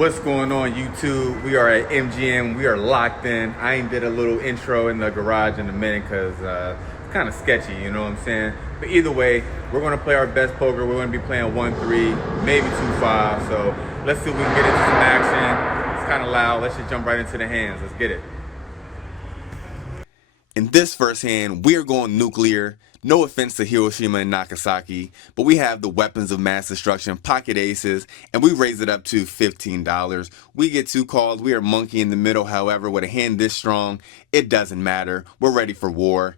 What's going on YouTube? We are at MGM. We are locked in. I ain't did a little intro in the garage in a minute because it's kind of sketchy, you know what I'm saying? But either way, we're going to play our best poker. We're going to be playing 1-3, maybe 2-5. So let's see if we can get into some action. It's kind of loud. Let's just jump right into the hands. Let's get it. In this first hand, we are going nuclear. No offense to Hiroshima and Nagasaki, but we have the weapons of mass destruction, pocket aces, and we raise it up to $15. We get two calls. We are monkey in the middle. However, with a hand this strong, it doesn't matter. We're ready for war.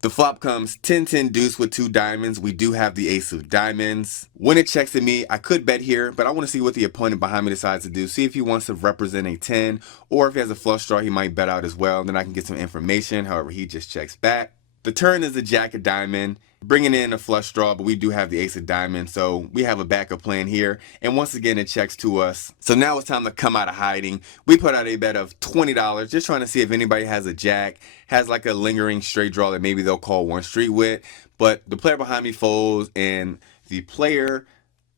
The flop comes 10-10 deuce with two diamonds. We do have the ace of diamonds. When it checks at me, I could bet here, but I want to see what the opponent behind me decides to do. See if he wants to represent a 10, or if he has a flush draw, he might bet out as well. Then I can get some information. However, he just checks back. The turn is the jack of diamond, bringing in a flush draw, but we do have the ace of diamond, so we have a backup plan here. And once again, it checks to us. So now it's time to come out of hiding. We put out a bet of $20, just trying to see if anybody has a jack, has like a lingering straight draw that maybe they'll call one street with. But the player behind me folds, and the player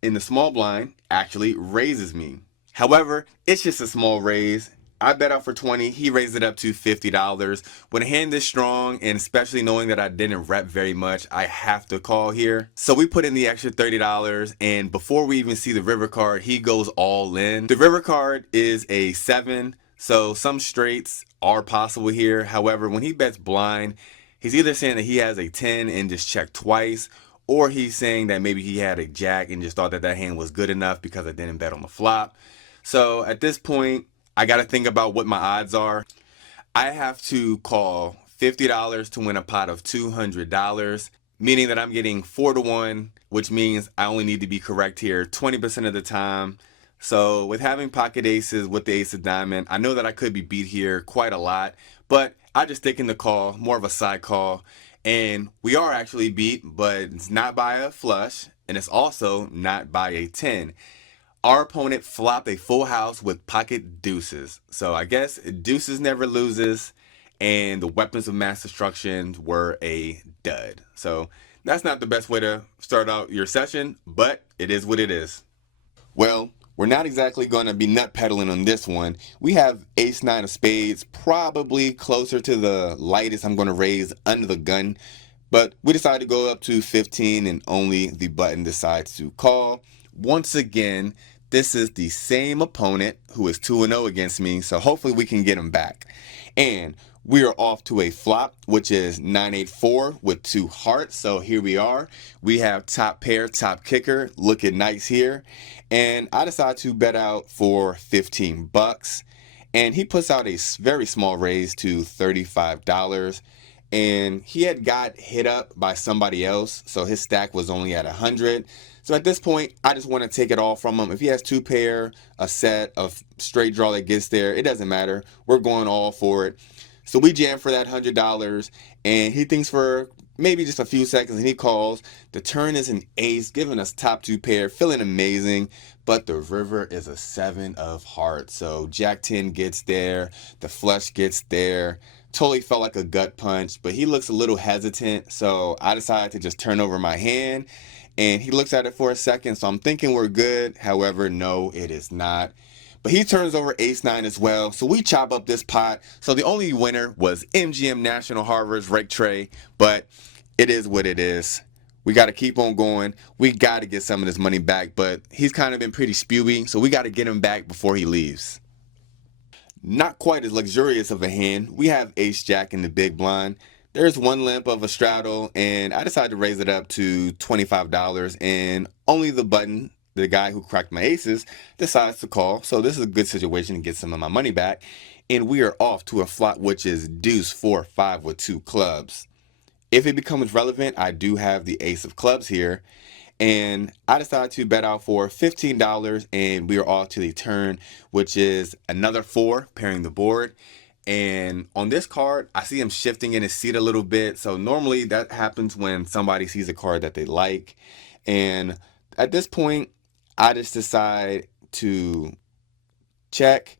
in the small blind actually raises me. However, it's just a small raise. I bet out for 20. He raised it up to $50. When a hand this strong, and especially knowing that I didn't rep very much, I have to call here. So we put in the extra $30, and before we even see the river card, he goes all in. The river card is a 7, so some straights are possible here. However, when he bets blind, he's either saying that he has a 10 and just checked twice, or he's saying that maybe he had a jack and just thought that that hand was good enough because I didn't bet on the flop. So at this point, I got to think about what my odds are. I have to call $50 to win a pot of $200, meaning that I'm getting 4-1, which means I only need to be correct here 20% of the time. So with having pocket aces with the ace of diamond, I know that I could be beat here quite a lot, but I just stick in the call, more of a side call. And we are actually beat, but it's not by a flush, and it's also not by a 10. Our opponent flopped a full house with pocket deuces. So I guess deuces never loses, and the weapons of mass destruction were a dud. So that's not the best way to start out your session, but it is what it is. Well, we're not exactly going to be nut peddling on this one. We have ace-9 of spades, probably closer to the lightest I'm going to raise under the gun. But we decided to go up to 15, and only the button decides to call. Once again, this is the same opponent who is 2-0 against me, so hopefully we can get him back. And we are off to a flop, which is 9-8-4 with two hearts. So here we are. We have top pair, top kicker, looking nice here. And I decide to bet out for $15. And he puts out a very small raise to $35. And he had got hit up by somebody else, so his stack was only at 100. So at this point, I just want to take it all from him. If he has two pair, a set, of straight draw that gets there, it doesn't matter. We're going all for it. So we jam for that $100, and he thinks for maybe just a few seconds, and he calls. The turn is an ace, giving us top two pair, feeling amazing. But the river is a 7 of hearts. So Jack 10 gets there, the flush gets there. Totally felt like a gut punch, but he looks a little hesitant. So I decided to just turn over my hand. And he looks at it for a second, so I'm thinking we're good. However, no, it is not. But he turns over ace-9 as well, so we chop up this pot. So the only winner was MGM National Harbor's Rake Trey, but it is what it is. We got to keep on going. We got to get some of this money back, but he's kind of been pretty spewy, so we got to get him back before he leaves. Not quite as luxurious of a hand. We have ace-jack in the big blind. There's one limp of a straddle, and I decided to raise it up to $25, and only the button, the guy who cracked my aces, decides to call. So this is a good situation to get some of my money back. And we are off to a flop, which is deuce 4-5 with two clubs. If it becomes relevant, I do have the ace of clubs here. And I decided to bet out for $15, and we are off to the turn, which is another 4, pairing the board. And on this card, I see him shifting in his seat a little bit. So normally that happens when somebody sees a card that they like. And at this point, I just decide to check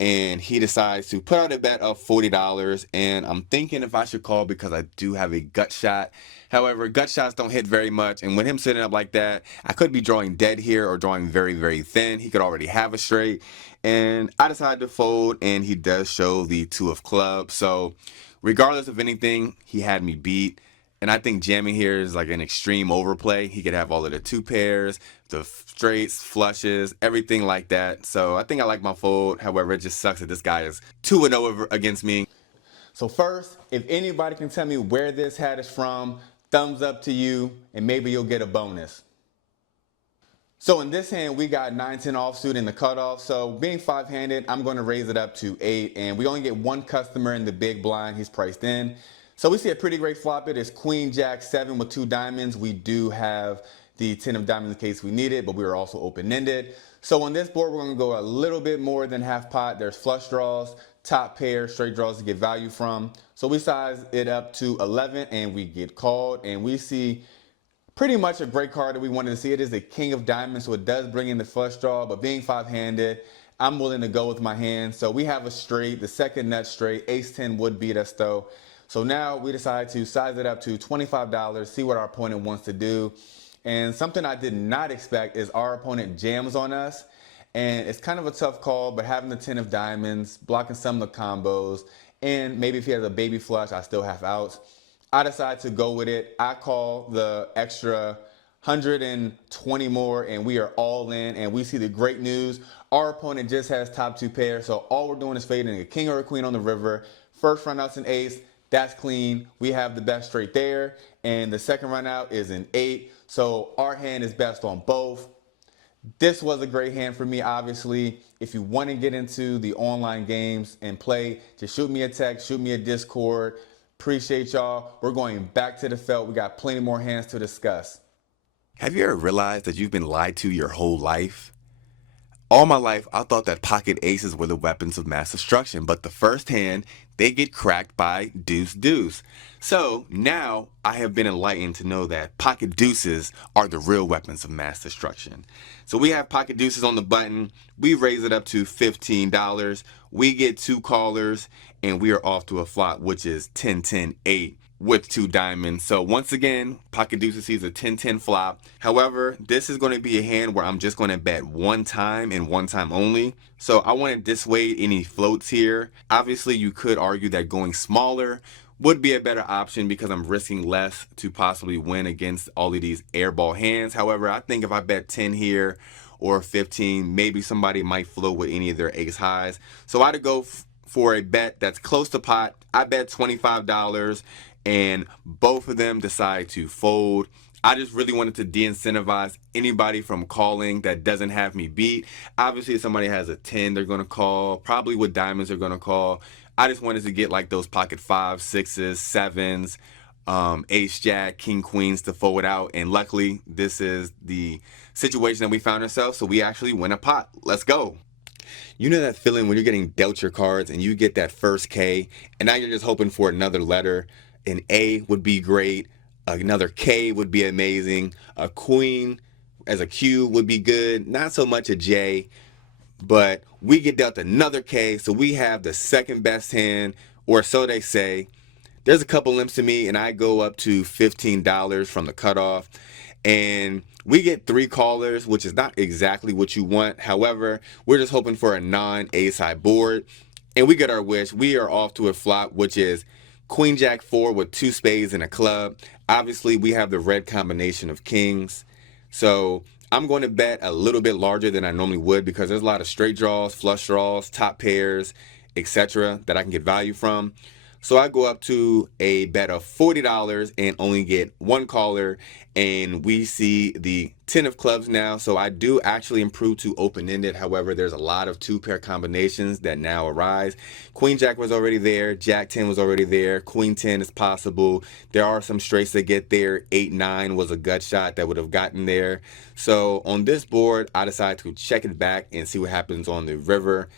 and he decides to put out a bet of $40, and I'm thinking if I should call because I do have a gut shot. However, gut shots don't hit very much, and with him sitting up like that, I could be drawing dead here or drawing very, very thin. He could already have a straight, and I decided to fold, and he does show the two of clubs. So regardless of anything, he had me beat. And I think jamming here is like an extreme overplay. He could have all of the two pairs, the straights, flushes, everything like that. So I think I like my fold. However, it just sucks that this guy is 2-0 against me. So first, if anybody can tell me where this hat is from, thumbs up to you, and maybe you'll get a bonus. So in this hand, we got 9-10 offsuit in the cutoff. So being five-handed, I'm going to raise it up to 8. And we only get one customer in the big blind. He's priced in. So we see a pretty great flop. It is Queen Jack 7 with 2 diamonds. We do have the 10 of diamonds in case we need it, but we are also open-ended. So on this board, we're going to go a little bit more than half pot. There's flush draws, top pair, straight draws to get value from. So we size it up to 11 and we get called, and we see pretty much a great card that we wanted to see. It is the King of Diamonds, so it does bring in the flush draw, but being five-handed, I'm willing to go with my hand. So we have a straight, the second nut straight. Ace-10 would beat us though. So now we decided to size it up to $25, see what our opponent wants to do. And something I did not expect is our opponent jams on us. And it's kind of a tough call, but having the 10 of diamonds, blocking some of the combos, and maybe if he has a baby flush, I still have outs. I decide to go with it. I call the extra 120 more, and we are all in, and we see the great news. Our opponent just has top 2 pairs, so all we're doing is fading a king or a queen on the river. First run out's an ace. That's clean. We have the best straight there, and the second run out is an 8. So our hand is best on both. This was a great hand for me, obviously. If you want to get into the online games and play, just shoot me a text, shoot me a Discord. Appreciate y'all. We're going back to the felt. We got plenty more hands to discuss. Have you ever realized that you've been lied to your whole life? All my life, I thought that pocket aces were the weapons of mass destruction, but the first hand, they get cracked by deuce. So now I have been enlightened to know that pocket deuces are the real weapons of mass destruction. So we have pocket deuces on the button. We raise it up to $15. We get 2 callers, and we are off to a flop, which is 10-10-8. With 2 diamonds. So once again, pocket deuces sees a 10-10 flop. However, this is going to be a hand where I'm just going to bet one time and one time only. So I want to dissuade any floats here. Obviously, you could argue that going smaller would be a better option because I'm risking less to possibly win against all of these airball hands. However, I think if I bet 10 here or 15, maybe somebody might float with any of their ace highs. So I'd go for a bet that's close to pot. I bet $25, and both of them decide to fold. I just really wanted to de-incentivize anybody from calling that doesn't have me beat. Obviously, if somebody has a 10, they're going to call. Probably with diamonds, they're going to call. I just wanted to get like those pocket 5s, 6s, 7s, ace, jack, king, queens to fold out. And luckily, this is the situation that we found ourselves. So we actually win a pot. Let's go. You know that feeling when you're getting dealt your cards and you get that first K, and now you're just hoping for another letter. An A would be great. Another K would be amazing. A queen as a Q would be good. Not so much a J, but we get dealt another K, so we have the second best hand, or so they say. There's a couple limps to me, and I go up to $15 from the cutoff. And we get 3 callers, which is not exactly what you want. However, we're just hoping for a non-ace high board. And we get our wish. We are off to a flop, which is Queen Jack 4 with 2 spades and a club. Obviously, we have the red combination of kings. So I'm going to bet a little bit larger than I normally would because there's a lot of straight draws, flush draws, top pairs, etc. that I can get value from. So I go up to a bet of $40 and only get 1 caller, and we see the 10 of clubs now. So I do actually improve to open-ended. However, there's a lot of 2-pair combinations that now arise. Queen Jack was already there. Jack 10 was already there. Queen 10 is possible. There are some straights that get there. 8-9 was a gut shot that would have gotten there. So on this board, I decided to check it back and see what happens on the river.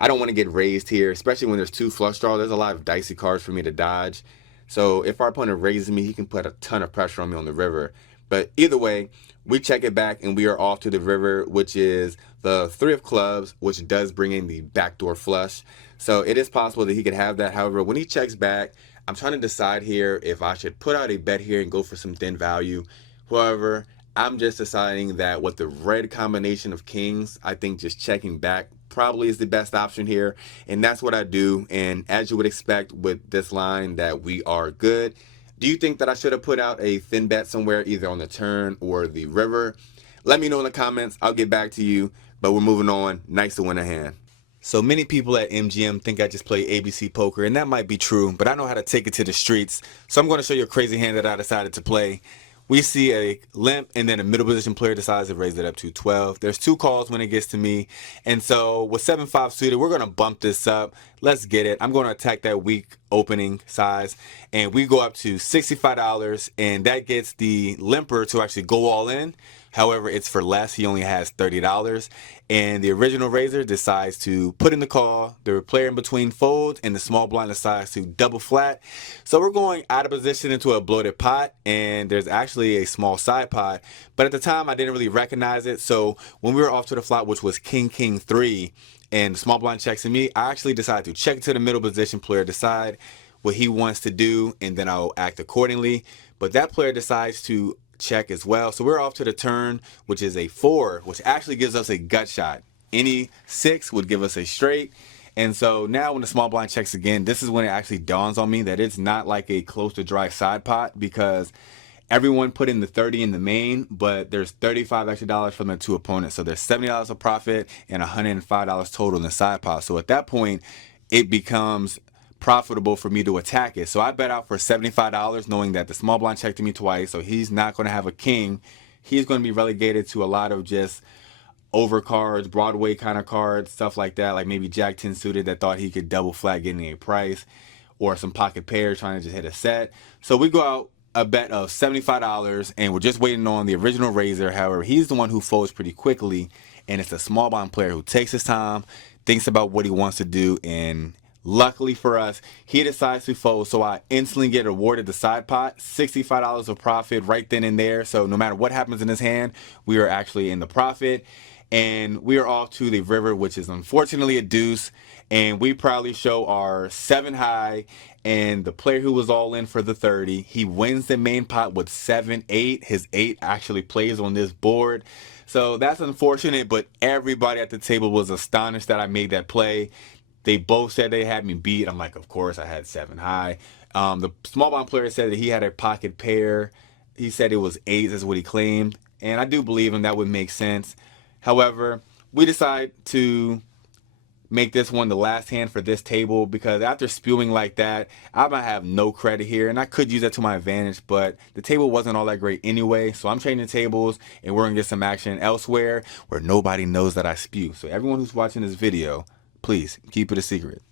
I don't want to get raised here, especially when there's 2 flush draws. There's a lot of dicey cards for me to dodge. So if our opponent raises me, he can put a ton of pressure on me on the river. But either way, we check it back and we are off to the river, which is the 3 of clubs, which does bring in the backdoor flush. So it is possible that he could have that. However, when he checks back, I'm trying to decide here if I should put out a bet here and go for some thin value. However, I'm just deciding that with the red combination of kings, I think just checking back probably is the best option here. And that's what I do. And as you would expect with this line that we are good. Do you think that I should have put out a thin bet somewhere either on the turn or the river? Let me know in the comments. I'll get back to you. But we're moving on. Nice to win a hand. So many people at MGM think I just play ABC poker, and that might be true, but I know how to take it to the streets. So I'm going to show you a crazy hand that I decided to play. We see a limp, and then a middle position player decides to raise it up to 12. There's 2 calls when it gets to me. And so with 7-5 suited, we're going to bump this up. Let's get it. I'm going to attack that weak opening size. And we go up to $65, and that gets the limper to actually go all in. However, it's for less. He only has $30. And the original raiser decides to put in the call. The player in between folds, and the small blind decides to double flat. So we're going out of position into a bloated pot, and there's actually a small side pot. But at the time, I didn't really recognize it. So when we were off to the flop, which was King, King 3, and the small blind checks to me, I actually decided to check to the middle position player, decide what he wants to do, and then I'll act accordingly. But that player decides to check as well. So we're off to the turn, which is a 4, which actually gives us a gut shot. Any 6 would give us a straight. And so now when the small blind checks again, this is when it actually dawns on me that it's not like a close to dry side pot, because everyone put in the 30 in the main, but there's $35 extra dollars from the 2 opponents. So there's $70 of profit and $105 total in the side pot. So at that point, it becomes profitable for me to attack it. So I bet out for $75, knowing that the small blind checked me twice, so he's not going to have a king. He's going to be relegated to a lot of just over cards, Broadway kind of cards, stuff like that, like maybe Jack 10 suited that thought he could double flat getting a price, or some pocket pairs trying to just hit a set. So we go out a bet of $75, and we're just waiting on the original raiser. However, he's the one who folds pretty quickly, and it's a small blind player who takes his time, thinks about what he wants to do, and luckily for us, he decides to fold, so I instantly get awarded the side pot, $65 of profit right then and there. So no matter what happens in his hand, we are actually in the profit. And we are off to the river, which is unfortunately a deuce. And we proudly show our 7 high, and the player who was all in for the 30, he wins the main pot with 7-8. His 8 actually plays on this board. So that's unfortunate, but everybody at the table was astonished that I made that play. They both said they had me beat. I'm like, of course, I had 7 high. The small blind player said that he had a pocket pair. He said it was 8, is what he claimed. And I do believe him. That would make sense. However, we decide to make this one the last hand for this table, because after spewing like that, I might have no credit here, and I could use that to my advantage, but the table wasn't all that great anyway. So I'm changing tables, and we're going to get some action elsewhere where nobody knows that I spew. So everyone who's watching this video, please keep it a secret.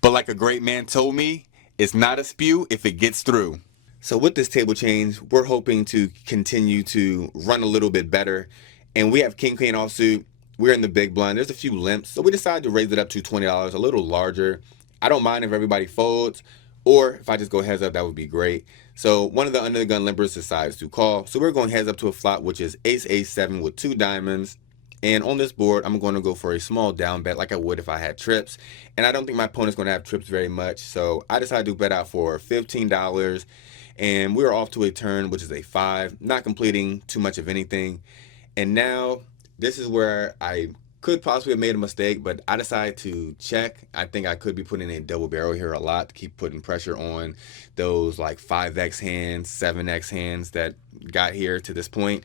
But like a great man told me, it's not a spew if it gets through. So with this table change, we're hoping to continue to run a little bit better. And we have King Queen offsuit. We're in the big blind. There's a few limps, so we decided to raise it up to $20, a little larger. I don't mind if everybody folds, or if I just go heads up, that would be great. So one of the under the gun limpers decides to call. So we're going heads up to a flop, which is ace, ace, 7 with 2 diamonds. And on this board, I'm going to go for a small down bet like I would if I had trips. And I don't think my opponent's going to have trips very much. So I decided to bet out for $15. And we are off to a turn, which is a 5, not completing too much of anything. And now this is where I could possibly have made a mistake, but I decided to check. I think I could be putting a double barrel here a lot to keep putting pressure on those like 5x hands, 7x hands that got here to this point.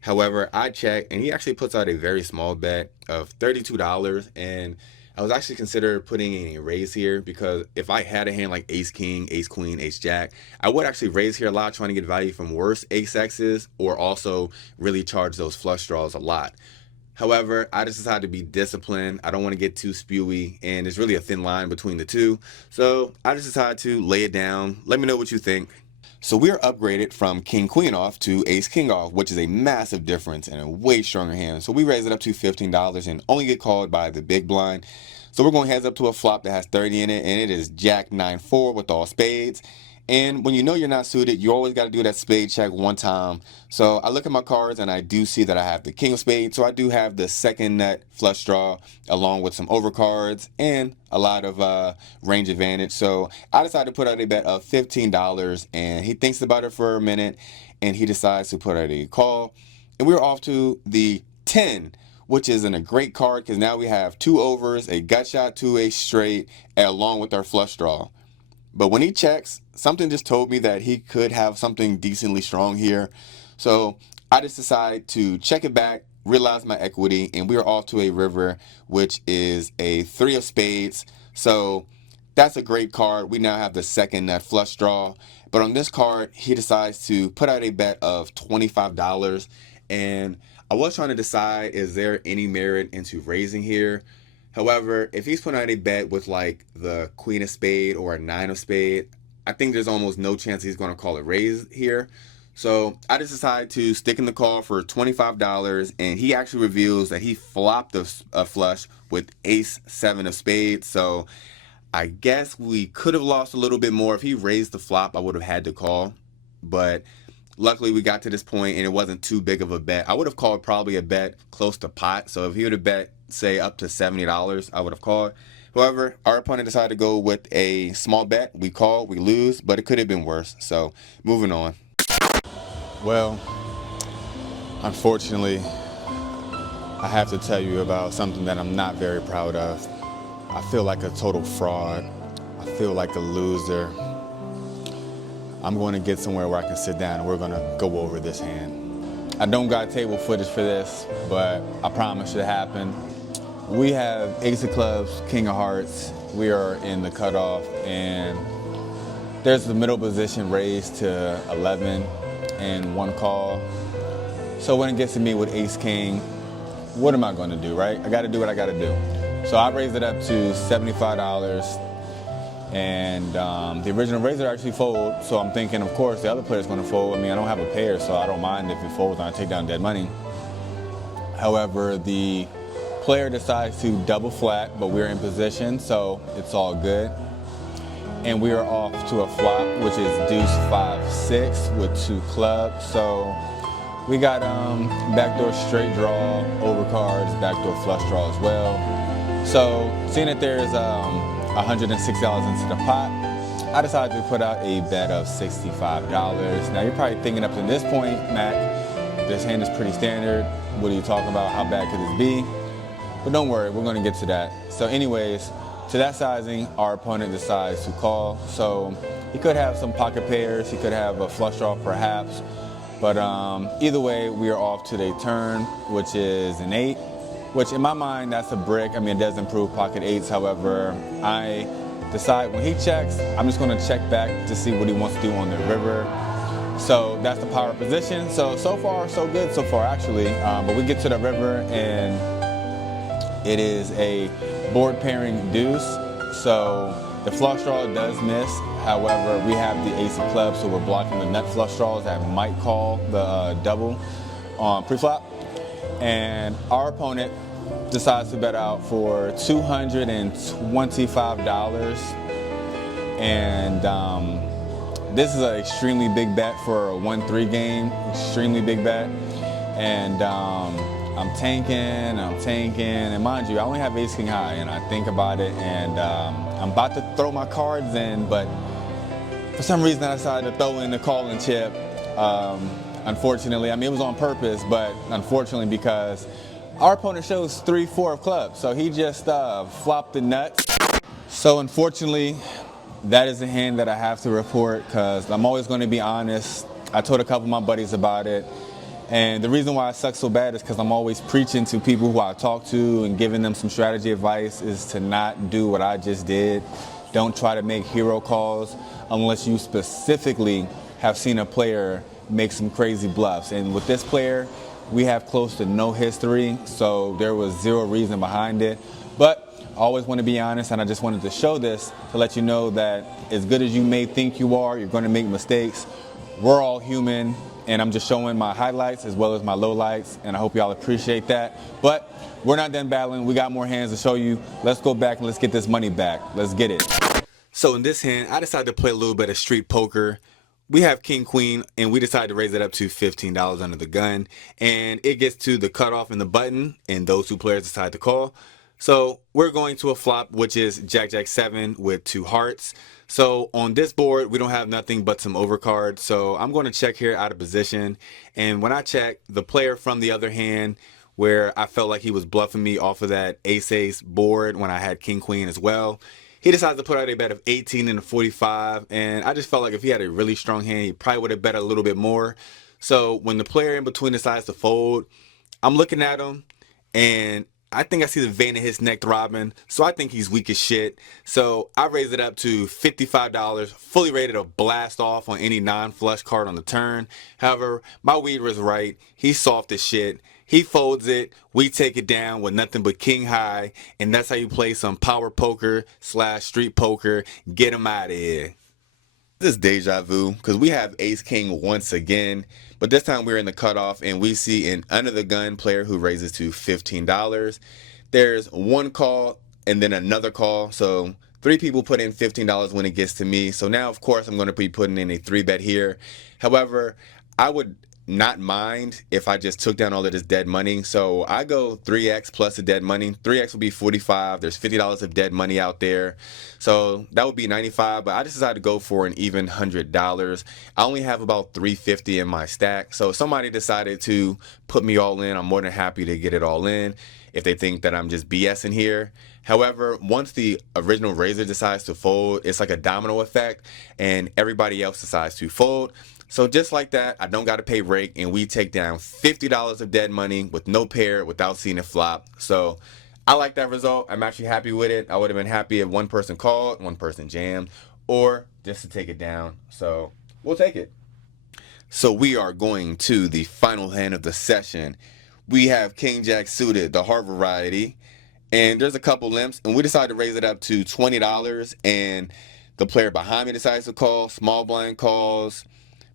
However, I checked, and he actually puts out a very small bet of $32, and I was actually considering putting in a raise here, because if I had a hand like ace king, ace queen, ace jack, I would actually raise here a lot, trying to get value from worse ace x's, or also really charge those flush draws a lot. However, I just decided to be disciplined. I don't want to get too spewy, and there's really a thin line between the two. So I just decided to lay it down. Let me know what you think. So we're upgraded from King Queen off to Ace King off, which is a massive difference and a way stronger hand. So we raise it up to $15 and only get called by the big blind. So we're going heads up to a flop that has 30 in it, and it is Jack 9-4 with all spades. And when you know you're not suited, you always got to do that spade check one time. So I look at my cards and I do see that I have the king of spades. So I do have the second nut flush draw along with some overcards and a lot of range advantage. So I decided to put out a bet of $15, and he thinks about it for a minute and he decides to put out a call. And we're off to the 10, which is a great card because now we have two overs, a gut shot to a straight, along with our flush draw. But when he checks, something just told me that he could have something decently strong here. So I just decide to check it back, realize my equity, and we are off to a river, which is a 3 of spades. So that's a great card. We now have the second nut flush draw. But on this card, he decides to put out a bet of $25. And I was trying to decide, is there any merit into raising here? However, if he's putting out a bet with like the queen of spade or a 9 of spade, I think there's almost no chance he's going to call a raise here. So I just decided to stick in the call for $25, and he actually reveals that he flopped a flush with ace 7 of spades. So I guess we could have lost a little bit more. If he raised the flop, I would have had to call. But luckily we got to this point and it wasn't too big of a bet. I would have called probably a bet close to pot. So if he would have bet, say, up to $70, I would have called. However, our opponent decided to go with a small bet. We call, we lose, but it could have been worse. So moving on. Well, unfortunately, I have to tell you about something that I'm not very proud of. I feel like a total fraud. I feel like a loser. I'm going to get somewhere where I can sit down and we're going to go over this hand. I don't got table footage for this, but I promise it happened. We have ace of clubs, king of hearts. We are in the cutoff, and there's the middle position raised to 11 and one call. So when it gets to me with ace king, what am I going to do, right? I got to do what I got to do. So I raised it up to $75. And the original raiser actually fold, so I'm thinking, of course, the other player's going to fold. I mean, I don't have a pair, so I don't mind if it folds and I take down dead money. However, the player decides to double flat, but we're in position, so it's all good. And we are off to a flop, which is deuce 5-6 with 2 clubs. So we got backdoor straight draw, overcards, backdoor flush draw as well. So seeing that there's $106 into the pot, I decided to put out a bet of $65. Now you're probably thinking up to this point, Mac, this hand is pretty standard. What are you talking about? How bad could this be? But don't worry, we're going to get to that. So anyways, to that sizing, our opponent decides to call. So he could have some pocket pairs, he could have a flush draw perhaps. But either way, we are off to the turn, which is an 8. Which in my mind, that's a brick. I mean, it does improve pocket 8s. However, I decide when he checks, I'm just going to check back to see what he wants to do on the river. So that's the power position. So far, so good so far, actually. But we get to the river, and it is a board pairing deuce. So the flush draw does miss. However, we have the ace of clubs, so we're blocking the nut flush draws that might call the double on pre-flop. And our opponent decides to bet out for $225. And this is an extremely big bet for a 1-3 game, extremely big bet. And I'm tanking, and mind you, I only have ace king high, and I think about it, and I'm about to throw my cards in, but for some reason I decided to throw in the calling chip. Unfortunately, I mean, it was on purpose, but unfortunately because our opponent shows 3-4 of clubs, so he just flopped the nuts. So unfortunately, that is a hand that I have to report because I'm always going to be honest. I told a couple of my buddies about it, and the reason why I suck so bad is because I'm always preaching to people who I talk to and giving them some strategy advice is to not do what I just did. Don't try to make hero calls unless you specifically have seen a player make some crazy bluffs. And with this player, we have close to no history, so there was zero reason behind it. But I always want to be honest, and I just wanted to show this to let you know that as good as you may think you are, you're going to make mistakes. We're all human, and I'm just showing my highlights as well as my lowlights, and I hope y'all appreciate that. But we're not done battling. We got more hands to show you. Let's go back and let's get this money back. Let's get it. So in this hand, I decided to play a little bit of street poker. We have king queen, and we decided to raise it up to $15 under the gun, and it gets to the cutoff and the button, and those two players decide to call. So we're going to a flop, which is jack jack 7 with 2 hearts. So on this board, we don't have nothing but some overcards. So I'm going to check here out of position, and when I check, the player from the other hand, where I felt like he was bluffing me off of that ace board when I had king queen as well, he decided to put out a bet of 18 and a 45, and I just felt like if he had a really strong hand, he probably would have bet a little bit more. So when the player in between decides to fold, I'm looking at him, and I think I see the vein in his neck throbbing, so I think he's weak as shit. So I raised it up to $55, fully rated to blast off on any non-flush card on the turn. However, my weed was right. He's soft as shit. He folds it, we take it down with nothing but king high, and that's how you play some power poker / street poker. Get him out of here. This is deja vu because we have ace king once again, but this time we're in the cutoff and we see an under the gun player who raises to $15. There's one call and then another call, so 3 people put in $15 when it gets to me. So now of course I'm going to be putting in a 3-bet here. However, I would not mind if I just took down all of this dead money. So I go 3x plus the dead money. 3x will be 45. There's $50 of dead money out there. So that would be 95, but I just decided to go for an even $100. I only have about 350 in my stack. So if somebody decided to put me all in, I'm more than happy to get it all in if they think that I'm just BSing here. However, once the original raiser decides to fold, it's like a domino effect and everybody else decides to fold. So just like that, I don't got to pay rake, and we take down $50 of dead money with no pair without seeing it flop. So I like that result. I'm actually happy with it. I would have been happy if one person called, one person jammed, or just to take it down. So we'll take it. So we are going to the final hand of the session. We have king jack suited, the hard variety, and there's a couple limps, and we decided to raise it up to $20, and the player behind me decides to call. Small blind calls,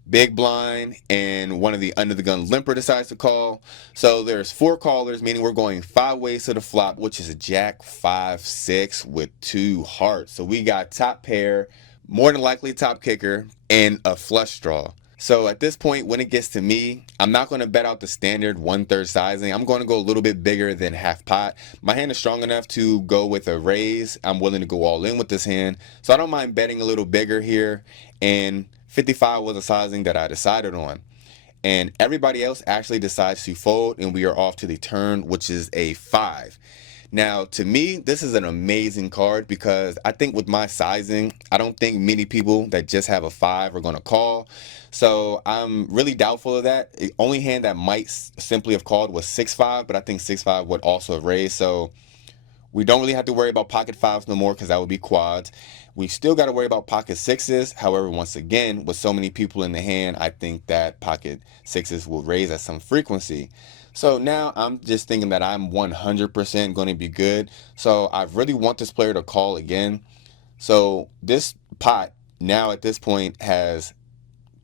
big blind, and one of the under the gun limper decides to call. So there's 4 callers, meaning we're going 5 ways to the flop, which is a jack 5-6 with 2 hearts. So we got top pair, more than likely top kicker, and a flush draw. So at this point, when it gets to me, I'm not going to bet out the standard 1/3 sizing. I'm going to go a little bit bigger than half pot. My hand is strong enough to go with a raise. I'm willing to go all in with this hand. So I don't mind betting a little bigger here. And 55 was a sizing that I decided on. And everybody else actually decides to fold, and we are off to the turn, which is a 5. Now, to me, this is an amazing card because I think with my sizing, I don't think many people that just have a 5 are going to call. So I'm really doubtful of that. The only hand that might simply have called was 6-5, but I think 6-5 would also have raised. So we don't really have to worry about pocket 5s no more because that would be quads. We still got to worry about pocket 6s. However, once again, with so many people in the hand, I think that pocket 6s will raise at some frequency. So now I'm just thinking that I'm 100% going to be good. So I really want this player to call again. So this pot now at this point has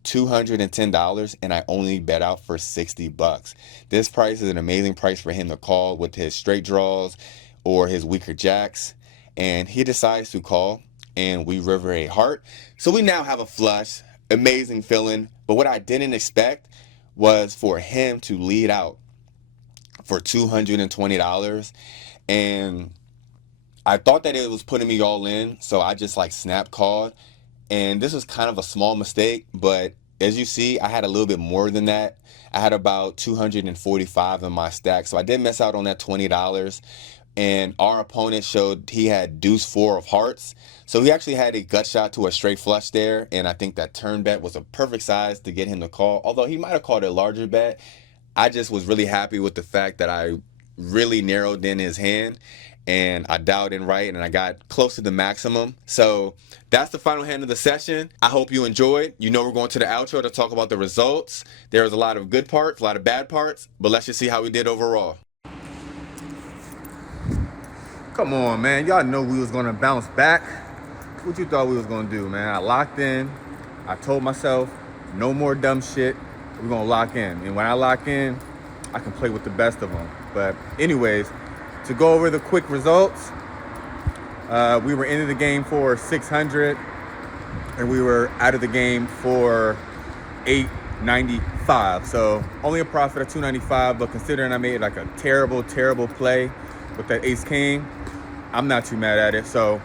$210, and I only bet out for $60. This price is an amazing price for him to call with his straight draws or his weaker jacks, and he decides to call, and we river a heart. So we now have a flush. Amazing feeling. But what I didn't expect was for him to lead out for $220, and I thought that it was putting me all in, so I just like snap called. And this was kind of a small mistake, but as you see, I had a little bit more than that. I had about 245 in my stack, so I did miss out on that $20. And our opponent showed he had deuce 4 of hearts, so he actually had a gut shot to a straight flush there, and I think that turn bet was a perfect size to get him to call, although he might have called a larger bet. I just was really happy with the fact that I really narrowed in his hand, and I dialed in right, and I got close to the maximum. So that's the final hand of the session. I hope you enjoyed. You know we're going to the outro to talk about the results. There was a lot of good parts, a lot of bad parts, but let's just see how we did overall. Come on, man. Y'all know we was going to bounce back. What you thought we was going to do, man? I locked in. I told myself, no more dumb shit. We're going to lock in. And when I lock in, I can play with the best of them. But anyways, to go over the quick results, We were into the game for 600, and we were out of the game for 895. So only a profit of 295, but considering I made like a terrible play with that ace king, I'm not too mad at it. So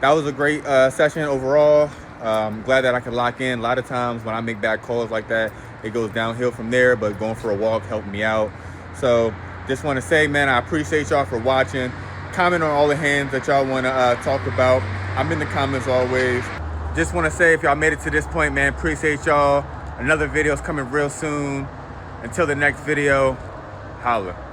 that was a great session overall. Glad that I could lock in. A lot of times when I make bad calls like that, it goes downhill from there, but going for a walk helped me out. So just want to say, man, I appreciate y'all for watching. Comment on all the hands that y'all want to talk about. I'm in the comments always. Just want to say, if y'all made it to this point, man, appreciate y'all. Another video is coming real soon. Until the next video, holla.